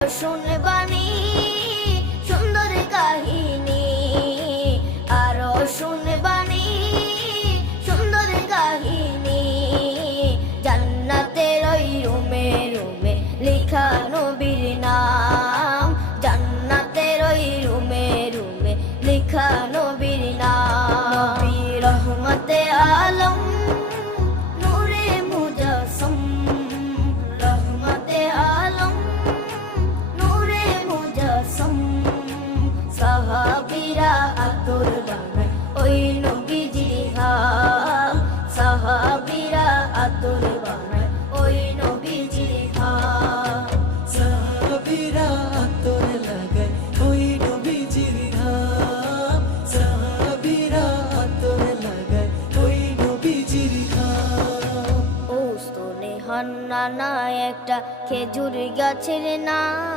শুনবানি সুন্দর কাহিনী, আরো শুনবানি সুন্দর কাহিনী। জান্নাতের ওই রুমে রুমে লেখা নবীর নাম, জান্নাতের ওই রুমে রুমে লেখা নবীর নাম। নবী রহমতে আলম নূরে মুজাসসম, রহমতে আলম নূরে মুজাসসম। সাহাবীরা আতর বানায় ওই নবীজির ঘাম, সাহাবীরা আতর বানায় ওই নবীজির ঘাম। সাহাবীরা আতর লাগায় ওই নবীজির ঘাম, সাহাবীরা আতর লাগায় ওই নবীজির ঘাম। ও স্তনে হান্নানা একটা খেজুর গাছের নাম।